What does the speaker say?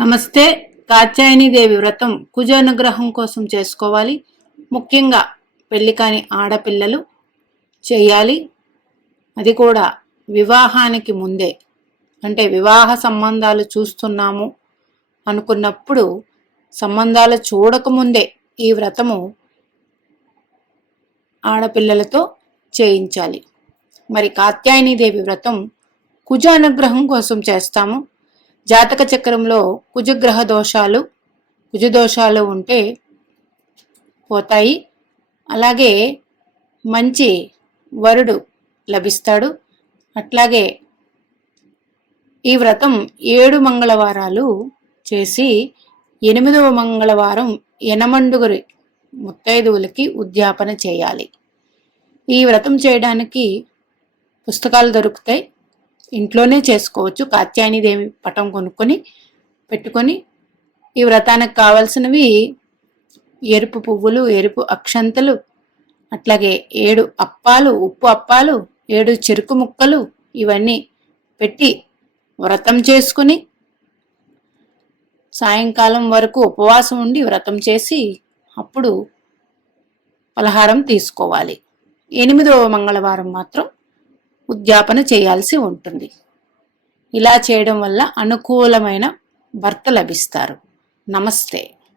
నమస్తే. కాత్యాయనీదేవి వ్రతం కుజ అనుగ్రహం కోసం చేసుకోవాలి. ముఖ్యంగా పెళ్లి కాని ఆడపిల్లలు చేయాలి. అది కూడా వివాహానికి ముందే, అంటే వివాహ సంబంధాలు చూస్తున్నాము అనుకున్నప్పుడు సంబంధాలు చూడకముందే ఈ వ్రతము ఆడపిల్లలతో చేయించాలి. మరి కాత్యాయనీదేవి వ్రతం కుజ అనుగ్రహం కోసం చేస్తాము. జాతక చక్రంలో కుజదోషాలు ఉంటే పోతాయి. అలాగే మంచి వరుడు లభిస్తాడు. అట్లాగే ఈ వ్రతం 7 మంగళవారాలు చేసి 8వ మంగళవారం యనమండుగురి ముత్తైదువులకి ఉద్యాపన చేయాలి. ఈ వ్రతం చేయడానికి పుస్తకాలు దొరుకుతాయి, ఇంట్లోనే చేసుకోవచ్చు. కాత్యాయనీదేవి పటం కొనుక్కొని పెట్టుకొని ఈ వ్రతానికి కావలసినవి ఎరుపు పువ్వులు, ఎరుపు అక్షంతలు, అట్లాగే 7 అప్పాలు, ఉప్పు అప్పాలు, 7 చెరుకు ముక్కలు, ఇవన్నీ పెట్టి వ్రతం చేసుకుని సాయంకాలం వరకు ఉపవాసం ఉండి వ్రతం చేసి అప్పుడు పలహారం తీసుకోవాలి. 8వ మంగళవారం మాత్రం ఉద్యాపన చేయాల్సి ఉంటుంది. ఇలా చేయడం వల్ల అనుకూలమైన భర్త లభిస్తారు. నమస్తే.